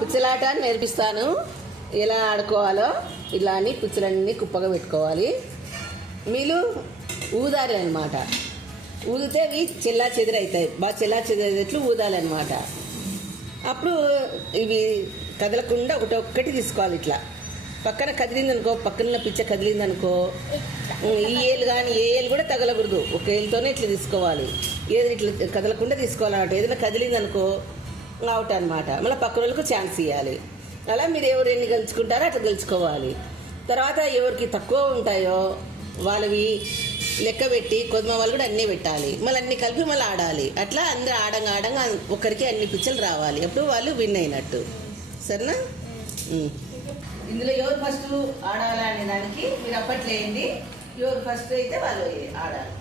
పుచ్చలాట అని నేర్పిస్తాను. ఎలా ఆడుకోవాలో ఇలా అని పుచ్చలన్నీ కుప్పగా పెట్టుకోవాలి. మీరు ఊదాలి అనమాట ఊదితే అవి చెల్లా చెదిరవుతాయి బాగా చెల్లా చెదిరేటట్లు ఊదాలన్నమాట అప్పుడు ఇవి కదలకుండా ఒకటి ఒక్కటి తీసుకోవాలి ఇట్లా. పక్కన కదిలిందనుకో పక్కన పిచ్చ కదిలిందనుకో ఈ ఏలు కానీ ఏ ఏలు కూడా తగలకూడదు. ఒక ఏలుతోనే ఇట్లా తీసుకోవాలి. ఏది ఇట్లా కదలకుండా తీసుకోవాలన్నమాట. ఏదైనా కదిలిందనుకో అవుట్ అనమాట మళ్ళీ పక్క వాళ్ళకు ఛాన్స్ ఇవ్వాలి అలా మీరు ఎవరు ఎన్ని గెలుచుకుంటారో అట్లా గెలుచుకోవాలి. తర్వాత ఎవరికి తక్కువ ఉంటాయో వాళ్ళవి లెక్క పెట్టి కొద్దిమ వాళ్ళు కూడా అన్నీ పెట్టాలి. మళ్ళీ అన్ని కలిపి మళ్ళీ ఆడాలి. అట్లా అందరూ ఆడంగా ఆడంగా ఒకరికి అన్ని పిచ్చలు రావాలి. అప్పుడు వాళ్ళు విన్ అయినట్టు. సరేనా? ఇందులో ఎవరు ఫస్ట్ ఆడాలా అనే దానికి మీరు అప్పట్లో ఎవరు ఫస్ట్ అయితే వాళ్ళు ఆడాలి.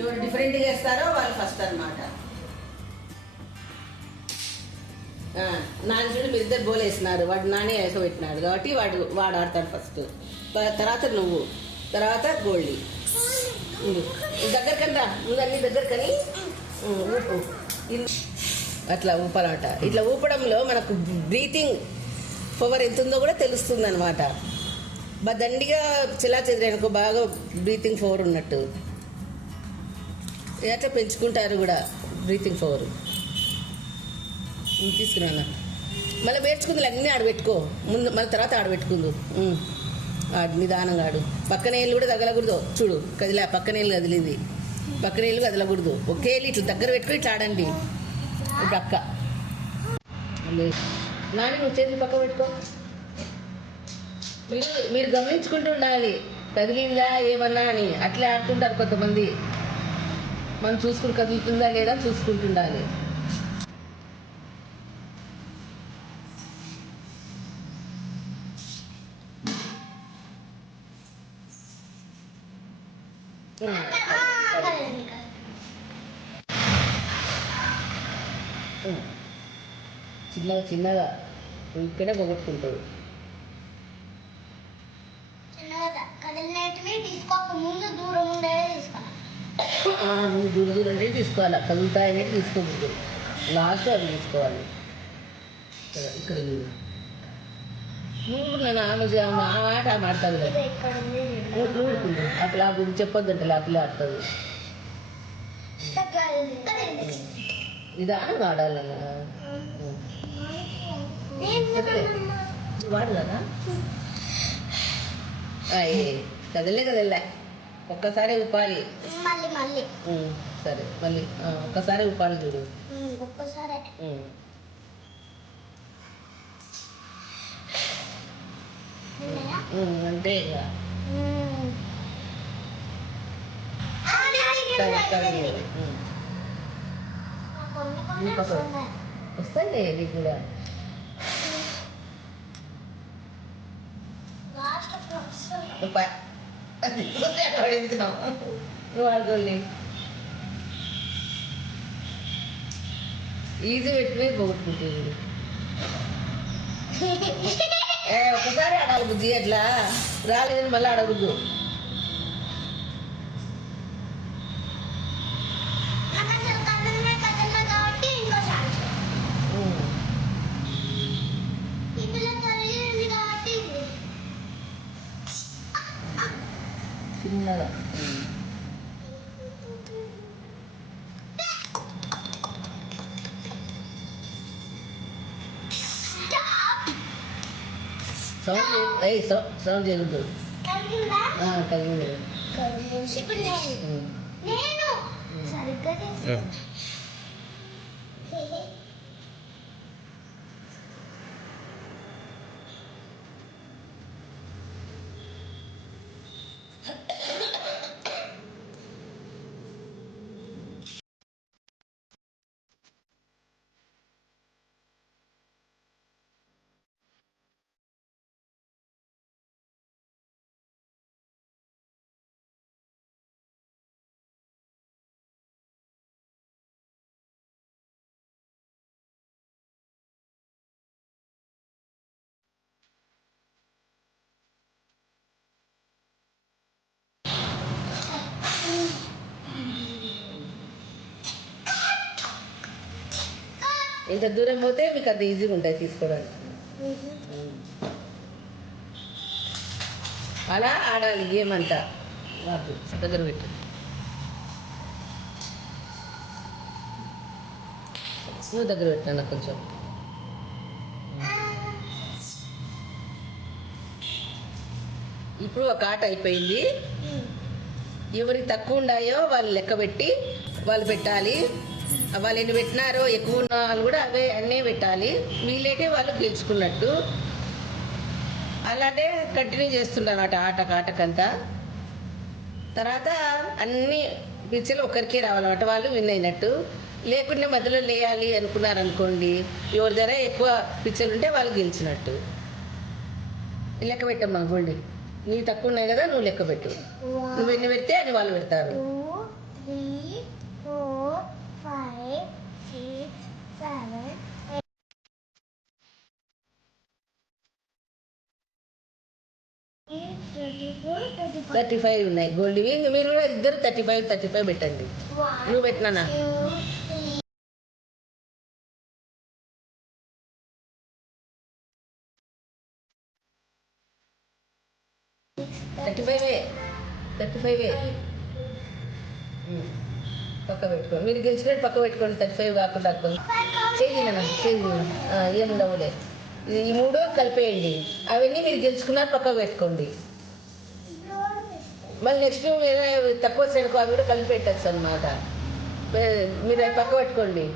ఎవరు డిఫరెంట్గా వేస్తారో వాళ్ళు ఫస్ట్ అన్నమాట. నాని నాన్న చూడు మీ ఇద్దరు బోల్ వేసినారు. వాడు నానే ఎగబెట్టినాడు కాబట్టి వాడు వాడు ఆడతాడు ఫస్ట్ తర్వాత నువ్వు. తర్వాత గోల్డీ. ఉండు. దగ్గరకని ముందు అన్ని దగ్గరకని. అట్లా ఊపాలన్నమాట ఇట్లా ఊపడంలో మనకు బ్రీతింగ్ పవర్ ఎంత ఉందో కూడా తెలుస్తుంది అనమాట దండిగా చిలా చెదిరేనుకో బాగా బ్రీతింగ్ పవర్ ఉన్నట్టు. అట్లా పెంచుకుంటారు కూడా బ్రీతింగ్ పవర్ తీసుకురానా. మళ్ళీ పేర్చుకుంది అన్నీ ఆడబెట్టుకో ముందు మళ్ళీ తర్వాత ఆడబెట్టుకుందు ఆడు నిదానంగా ఆడు. పక్కన ఏళ్ళు కూడా తగలకూడదు. చూడు కదిలే పక్కన ఏళ్ళు కదిలింది. పక్కన ఏళ్ళు కదలకూడదు. ఒకే ఏళ్ళు ఇట్లా దగ్గర పెట్టుకుని ఇట్లా ఆడండి. ఇప్పుడు అక్క. నాని నువ్వు చేతులు పక్క పెట్టుకో. మీరు మీరు గమనించుకుంటూ ఉండాలి. కదిలిందా ఏమన్నా అని. అట్లే ఆడుతుంటారు కొంతమంది. మనం చూసుకుని కదులుతుందా లేదా చూసుకుంటుండాలి. చిన్నగా. చిన్నగా ఇక్కడే పోగొట్టుకుంటాడు ముందు దూరం దూరం దూరం తీసుకోవాలి? కదులుతాయనేది తీసుకోకూడదు. లాస్ట్ అవి తీసుకోవాలి. ఇక్కడ నేను ఆమె ఆమె ఆ ఆట ఆమె ఆడుతుంది కదా చూడుకుంటు అట్లా చెప్పొద్దంటే లాపిలే ఆడుతుంది నిదానంగా ఆడాలన్న వాడు కదా? కదలే కదలే. ఒక్కసారి ఉపాలి సరే మళ్ళీ. ఒక్కసారి ఉపాలి చూడు. ఒక్కసారి. వస్తున్నాయి. వస్తాయిలే నీకు కూడా లాస్ట్ అప్పుడు వస్తున్నాయి. నువ్వు ప- అది వస్తే అక్కడ పడేస్తున్నావు. నువ్వు ఆడుకోలే ఈజీ పెట్టుకుని పోగొట్టుకుంటుంది ఏ ఒకసారి ఆడాలి బుద్ధి అట్లా రాలేదని మళ్ళీ అడగద్దు నాకు అసలు కదిలినా కదిలినా కాబట్టి ఇంకో ఛాన్స్. ఇందులో కదిలింది కాబట్టి ఇది. చిన్నగా సౌండ్ ఏ సౌండ్ నేను నేను సరిగ్గా ఇంత దూరం పోతే మీకు అంత ఈజీగా ఉంటుంది తీసుకోవడానికి. అలా ఆడాలి గేమ్ అంతా దగ్గర పెట్టు. నువ్వు దగ్గర పెట్టాను కొంచెం. ఇప్పుడు ఒక ఆట అయిపోయింది. ఎవరికి తక్కువ ఉన్నాయో వాళ్ళు లెక్క పెట్టి వాళ్ళు పెట్టాలి. వాళ్ళు ఎన్ని పెట్టినారో ఎక్కువ ఉన్న వాళ్ళు కూడా అవే అన్నీ పెట్టాలి. వీళ్ళైతే వాళ్ళు గెలుచుకున్నట్టు. అలాగే కంటిన్యూ చేస్తున్నారు అన్నమాట ఆటకు ఆటకంతా. తర్వాత అన్ని పిచ్చలు ఒకరికే రావాలన్నమాట. వాళ్ళు విన్ అయినట్టు. లేకుంటే మధ్యలో లేయాలి అనుకున్నారనుకోండి ఎవరి దగ్గర ఎక్కువ పిచ్చలు ఉంటే వాళ్ళు గెలిచినట్టు. లెక్క పెట్టమ్మా గుండి నీవు తక్కువ ఉన్నాయి కదా నువ్వు లెక్క పెట్టు. నువ్వు ఎన్ని పెడితే అని వాళ్ళు పెడతారు. ఫైవ్ థర్టీ ఫైవ్ ఉన్నాయి. గోల్డ్వి మీరు కూడా ఇద్దరు థర్టీ ఫైవ్ థర్టీ ఫైవ్ పెట్టండి. నువ్వు పెట్టినానా? థర్టీ ఫైవే థర్టీ ఫైవే పక్క పెట్టుకో మీరు గెలిచినట్టు పక్క పెట్టుకోండి థర్టీ ఫైవ్ కాకుండా చేయండి చేయండి ఏం ఉండవులే. ఈ మూడు కలిపేయండి. అవన్నీ మీరు గెలుచుకున్నారు పక్క పెట్టుకోండి. మళ్ళీ నెక్స్ట్ వేరే తక్కువ సైడ్కు అవి కూడా కలిపి పెట్టచ్చు అనమాట మీరు అవి పక్క పెట్టుకోండి.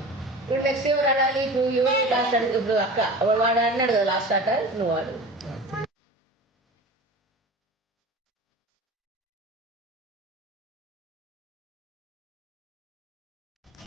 ఇప్పుడు నెక్స్ట్ ఎవరు ఆడాలి? ఇప్పుడు ఎవరు లాస్ట్ ఆడ ఇప్పుడు అక్క వాడు ఆడినాడు కదా లాస్ట్ ఆట? నువ్వు ఆడు.